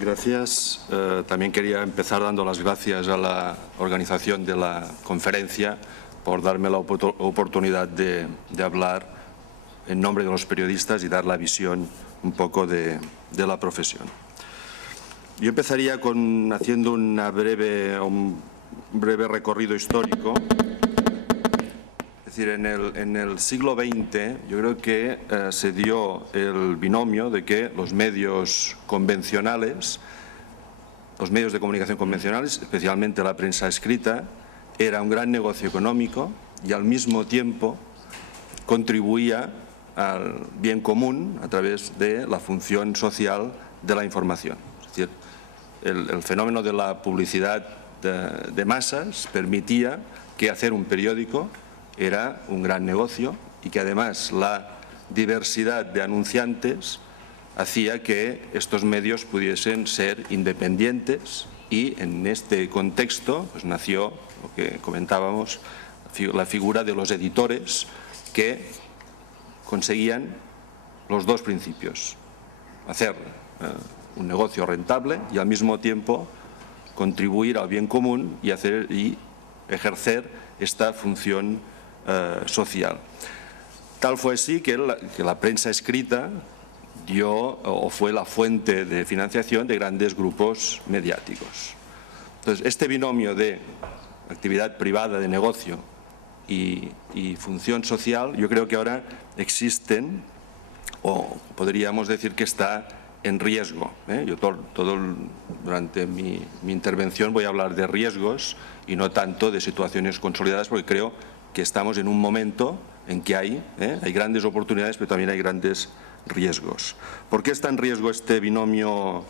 Gracias. También quería empezar dando las gracias a la organización de la conferencia por darme la oportunidad de hablar en nombre de los periodistas y dar la visión un poco de la profesión. Yo empezaría haciendo un breve recorrido histórico. Es decir, en el siglo XX yo creo que se dio el binomio de que los medios convencionales, los medios de comunicación convencionales, especialmente la prensa escrita, era un gran negocio económico y al mismo tiempo contribuía al bien común a través de la función social de la información. Es decir, el fenómeno de la publicidad de masas permitía que hacer un periódico era un gran negocio y que además la diversidad de anunciantes hacía que estos medios pudiesen ser independientes, y en este contexto pues nació lo que comentábamos, la figura de los editores, que conseguían los dos principios: hacer un negocio rentable y al mismo tiempo contribuir al bien común y ejercer esta función social. Tal fue así que la prensa escrita fue la fuente de financiación de grandes grupos mediáticos. Entonces, este binomio de actividad privada de negocio y función social, yo creo que ahora existen, o podríamos decir que está en riesgo. Yo durante mi intervención voy a hablar de riesgos y no tanto de situaciones consolidadas, porque creo que estamos en un momento en que hay grandes oportunidades, pero también hay grandes riesgos. ¿Por qué está en riesgo este binomio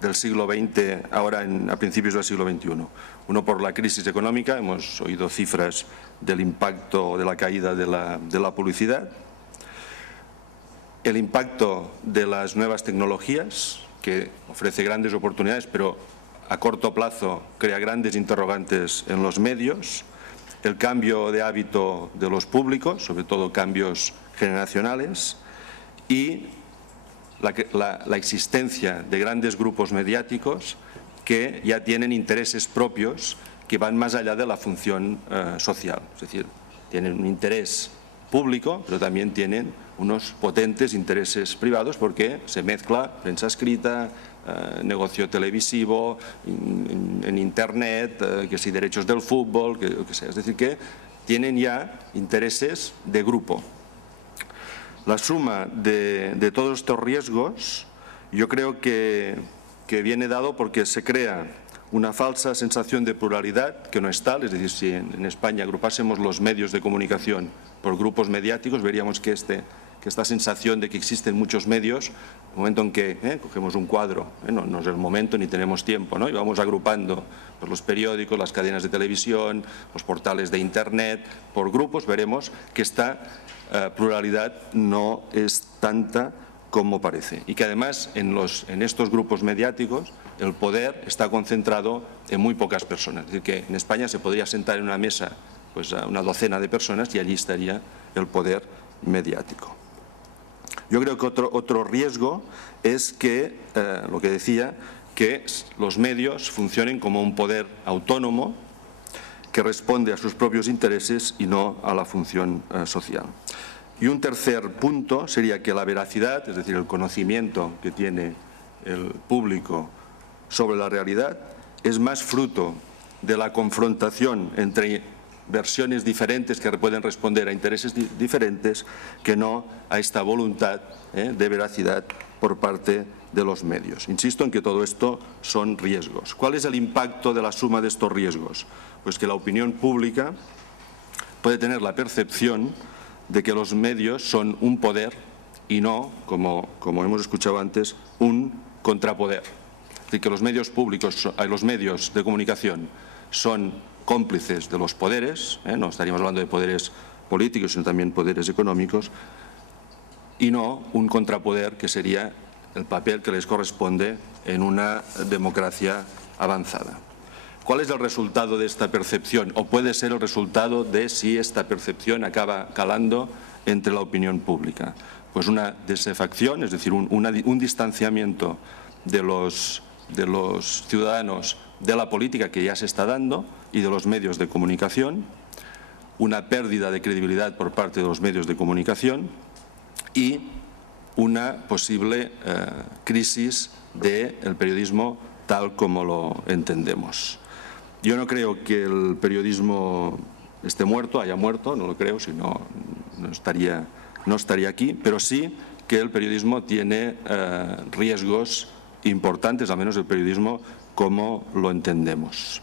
del siglo XX ahora a principios del siglo XXI? Uno, por la crisis económica. Hemos oído cifras del impacto de la caída de la publicidad. El impacto de las nuevas tecnologías, que ofrece grandes oportunidades, pero a corto plazo crea grandes interrogantes en los medios. El cambio de hábito de los públicos, sobre todo cambios generacionales, y la existencia de grandes grupos mediáticos que ya tienen intereses propios que van más allá de la función social. Es decir, tienen un interés público, pero también tienen unos potentes intereses privados, porque se mezcla prensa escrita, negocio televisivo, en internet, que si derechos del fútbol, que sea. Es decir, que tienen ya intereses de grupo. La suma de todos estos riesgos yo creo que viene dado porque se crea una falsa sensación de pluralidad que no es tal. Es decir, si en España agrupásemos los medios de comunicación por grupos mediáticos, veríamos que esta sensación de que existen muchos medios, en el momento en que cogemos un cuadro, no es el momento ni tenemos tiempo, y vamos agrupando pues, los periódicos, las cadenas de televisión, los portales de internet, por grupos, veremos que esta pluralidad no es tanta como parece, y que además en estos grupos mediáticos el poder está concentrado en muy pocas personas. Es decir, que en España se podría sentar en una mesa pues a una docena de personas y allí estaría el poder mediático. Yo creo que otro riesgo es que, lo que decía, que los medios funcionen como un poder autónomo que responde a sus propios intereses y no a la función social. Y un tercer punto sería que la veracidad, es decir, el conocimiento que tiene el público sobre la realidad, es más fruto de la confrontación entre versiones diferentes que pueden responder a intereses diferentes, que no a esta voluntad de veracidad por parte de los medios. Insisto en que todo esto son riesgos. ¿Cuál es el impacto de la suma de estos riesgos? Pues que la opinión pública puede tener la percepción de que los medios son un poder y no, como hemos escuchado antes, un contrapoder. Es decir, que los medios públicos, los medios de comunicación son cómplices de los poderes, no estaríamos hablando de poderes políticos, sino también poderes económicos, y no un contrapoder que sería el papel que les corresponde en una democracia avanzada. ¿Cuál es el resultado de esta percepción? ¿O puede ser el resultado de si esta percepción acaba calando entre la opinión pública? Pues una desafección, es decir, un distanciamiento de los ciudadanos de la política que ya se está dando y de los medios de comunicación, una pérdida de credibilidad por parte de los medios de comunicación y una posible crisis del periodismo tal como lo entendemos. Yo no creo que el periodismo esté muerto, haya muerto, no lo creo, si no, no estaría aquí, pero sí que el periodismo tiene riesgos importantes, al menos el periodismo como lo entendemos.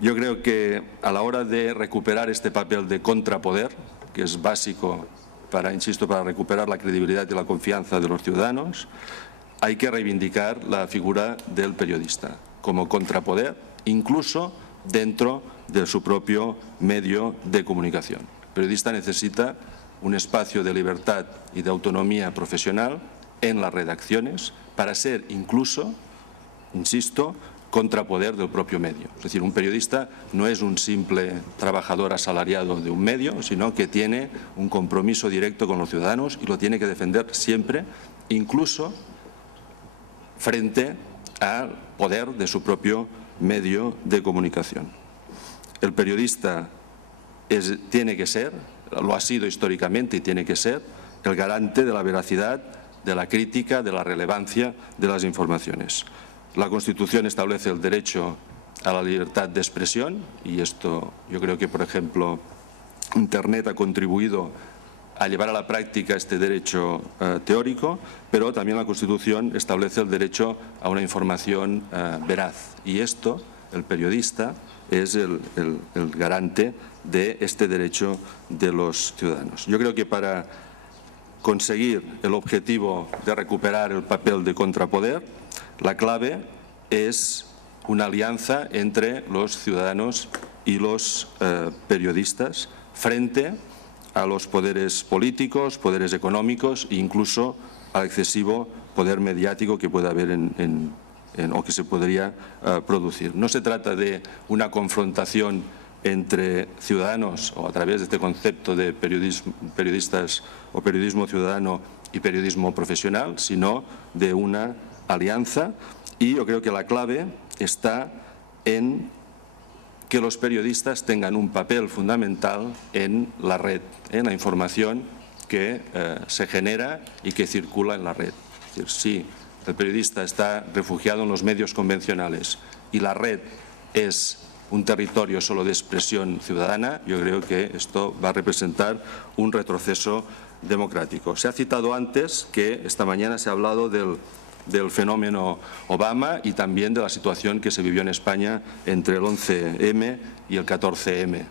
Yo creo que a la hora de recuperar este papel de contrapoder, que es básico para recuperar la credibilidad y la confianza de los ciudadanos, hay que reivindicar la figura del periodista como contrapoder, incluso dentro de su propio medio de comunicación. El periodista necesita un espacio de libertad y de autonomía profesional en las redacciones para ser incluso, insisto, contrapoder del propio medio. Es decir, un periodista no es un simple trabajador asalariado de un medio, sino que tiene un compromiso directo con los ciudadanos y lo tiene que defender siempre, incluso frente al poder de su propio medio de comunicación. El periodista tiene que ser, lo ha sido históricamente y tiene que ser, el garante de la veracidad, de la crítica, de la relevancia de las informaciones. La Constitución establece el derecho a la libertad de expresión y esto yo creo que, por ejemplo, Internet ha contribuido a llevar a la práctica este derecho teórico, pero también la Constitución establece el derecho a una información veraz y esto, el periodista, es el garante de este derecho de los ciudadanos. Yo creo que para conseguir el objetivo de recuperar el papel de contrapoder, la clave es una alianza entre los ciudadanos y los periodistas frente a los poderes políticos, poderes económicos e incluso al excesivo poder mediático que puede haber o que se podría producir. No se trata de una confrontación entre ciudadanos o a través de este concepto de periodistas o periodismo ciudadano y periodismo profesional, sino de una alianza y yo creo que la clave está en que los periodistas tengan un papel fundamental en la red, en la información que se genera y que circula en la red. Es decir, si el periodista está refugiado en los medios convencionales y la red es un territorio solo de expresión ciudadana, yo creo que esto va a representar un retroceso democrático. Se ha citado antes que esta mañana se ha hablado del fenómeno Obama y también de la situación que se vivió en España entre el 11M y el 14M.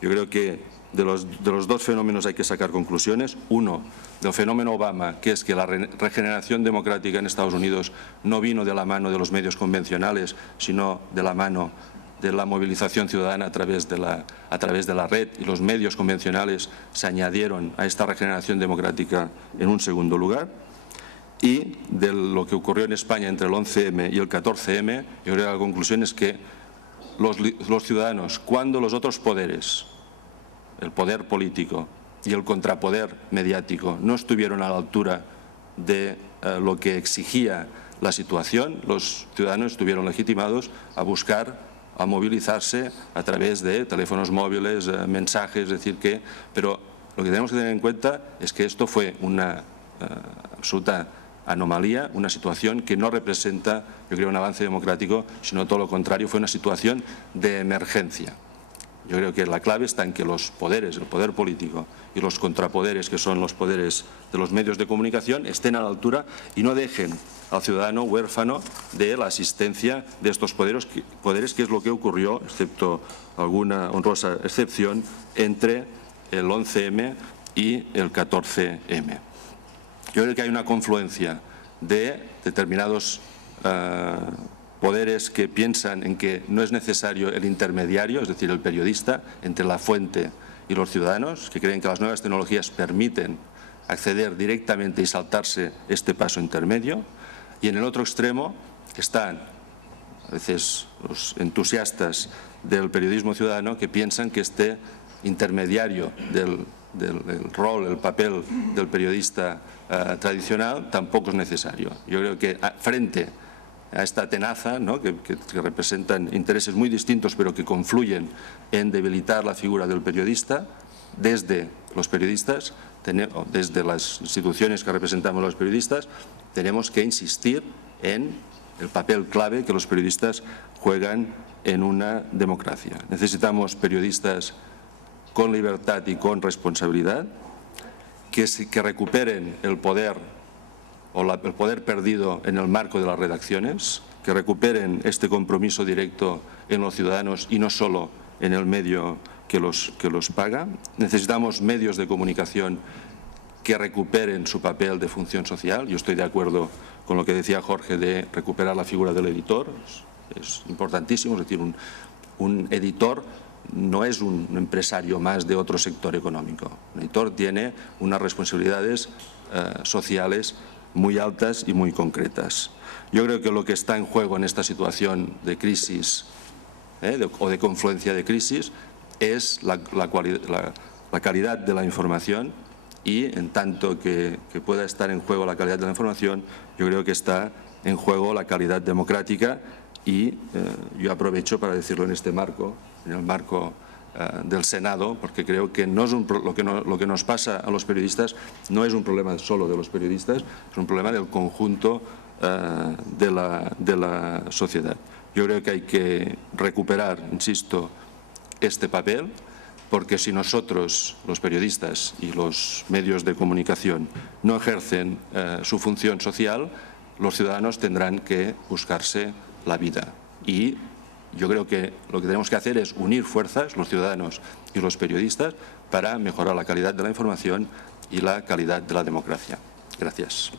Yo creo que de los dos fenómenos hay que sacar conclusiones. Uno, del fenómeno Obama, que es que la regeneración democrática en Estados Unidos no vino de la mano de los medios convencionales, sino de la mano de la movilización ciudadana a través de la red, y los medios convencionales se añadieron a esta regeneración democrática en un segundo lugar. Y de lo que ocurrió en España entre el 11M y el 14M, yo creo que la conclusión es que los ciudadanos, cuando los otros poderes, el poder político y el contrapoder mediático, no estuvieron a la altura de lo que exigía la situación, los ciudadanos estuvieron legitimados a buscar, a movilizarse a través de teléfonos móviles, mensajes, es decir que, pero lo que tenemos que tener en cuenta es que esto fue una absoluta anomalía, una situación que no representa, yo creo, un avance democrático, sino todo lo contrario, fue una situación de emergencia. Yo creo que la clave está en que los poderes, el poder político y los contrapoderes, que son los poderes de los medios de comunicación, estén a la altura y no dejen al ciudadano huérfano de la asistencia de estos poderes, que es lo que ocurrió, excepto alguna honrosa excepción, entre el 11M y el 14M. Yo creo que hay una confluencia de determinados poderes que piensan en que no es necesario el intermediario, es decir, el periodista, entre la fuente y los ciudadanos, que creen que las nuevas tecnologías permiten acceder directamente y saltarse este paso intermedio. Y en el otro extremo están a veces los entusiastas del periodismo ciudadano que piensan que este intermediario del del rol, el papel del periodista tradicional, tampoco es necesario. Yo creo que frente a esta tenaza, ¿no?, que representan intereses muy distintos pero que confluyen en debilitar la figura del periodista, desde los periodistas, desde las instituciones que representamos los periodistas, tenemos que insistir en el papel clave que los periodistas juegan en una democracia. Necesitamos periodistas con libertad y con responsabilidad, que recuperen el poder el poder perdido en el marco de las redacciones, que recuperen este compromiso directo en los ciudadanos y no solo en el medio que los paga. Necesitamos medios de comunicación que recuperen su papel de función social. Yo estoy de acuerdo con lo que decía Jorge de recuperar la figura del editor. Es importantísimo, es decir, un editor no es un empresario más de otro sector económico. Un editor tiene unas responsabilidades sociales muy altas y muy concretas. Yo creo que lo que está en juego en esta situación de crisis o de confluencia de crisis es la calidad de la información, y en tanto que pueda estar en juego la calidad de la información, yo creo que está en juego la calidad democrática, y yo aprovecho para decirlo en este marco, en el marco del Senado, porque creo que no es lo que nos pasa a los periodistas no es un problema solo de los periodistas, es un problema del conjunto de la sociedad. Yo creo que hay que recuperar, insisto, este papel, porque si nosotros, los periodistas y los medios de comunicación, no ejercen su función social, los ciudadanos tendrán que buscarse la vida. Y yo creo que lo que tenemos que hacer es unir fuerzas, los ciudadanos y los periodistas, para mejorar la calidad de la información y la calidad de la democracia. Gracias.